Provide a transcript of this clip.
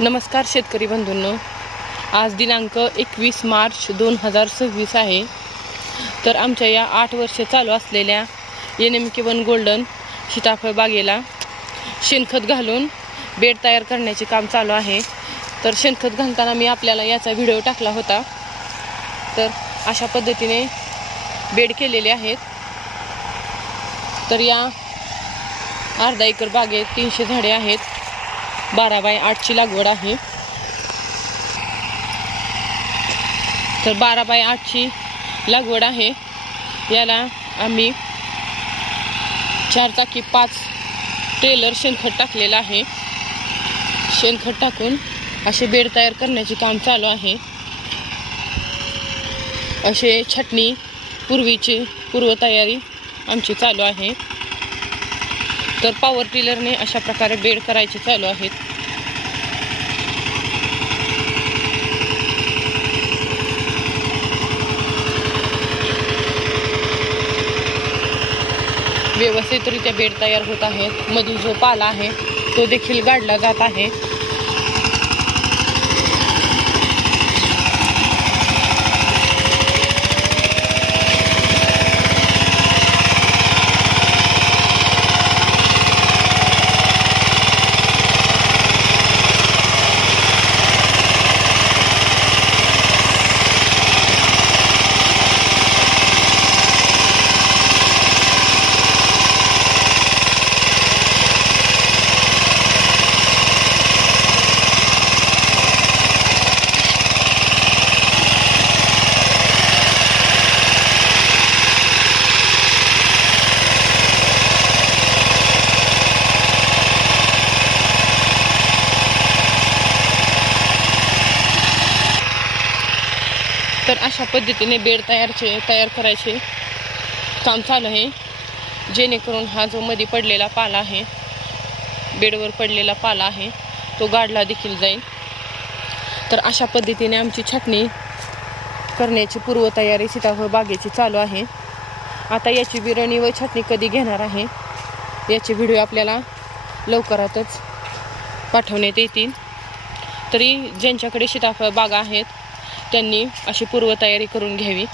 नमस्कार शेतकरी बंधूंनो, आज दिनांक 21 मार्च 2026 आहे। तर आमच्या या 8 वर्ष चालू असलेल्या NMK1 गोल्डन सीताफळ बागेला शेणखत घालून बेड तयार करण्याचे काम चालू आहे। तर शेणखत घालताना मी आपल्याला याचा व्हिडिओ टाकला होता। तर अशा पद्धतीने बेड केलेले आहेत। तर या अर्धा एकर बागेत 300 झाडे आहेत। 12 बाय 8 ची लागवड आहे। तर 12 बाय 8 ची लागवड आहे। याला आम्ही 4 चाकी 5 ट्रेलर शेणखत टाकलेलं आहे। शेणखत टाकून असे बेड तयार करण्याचे काम चालू आहे। असे छटणी पूर्वीची पूर्वतयारी आमची चालू आहे। तर पॉवर टिलरने अशा प्रकारे बेड करायचे चालू आहेत। व्यवस्थितरित्या बेड तयार होत आहे। मधून जो पाला आहे तो देखील गाडला जात आहे। तर अशा पद्धतीने बेड तयार करायचे काम चालू आहे। जेणेकरून हा जो मध्ये पडलेला पाला आहे, बेडवर पडलेला पाला आहे, तो गाडला देखील जाईल। तर अशा पद्धतीने आमची छाटणी करण्याची पूर्वतयारी सीताफळ बागेची चालू आहे। आता याची बिरणी व छाटणी कधी घेणार आहे याचे व्हिडिओ आपल्याला लवकरातच पाठवण्यात येतील। तरी ज्यांच्याकडे सीताफळ बागा आहेत त्यांनी अशी पूर्वतयारी करून घ्यावी।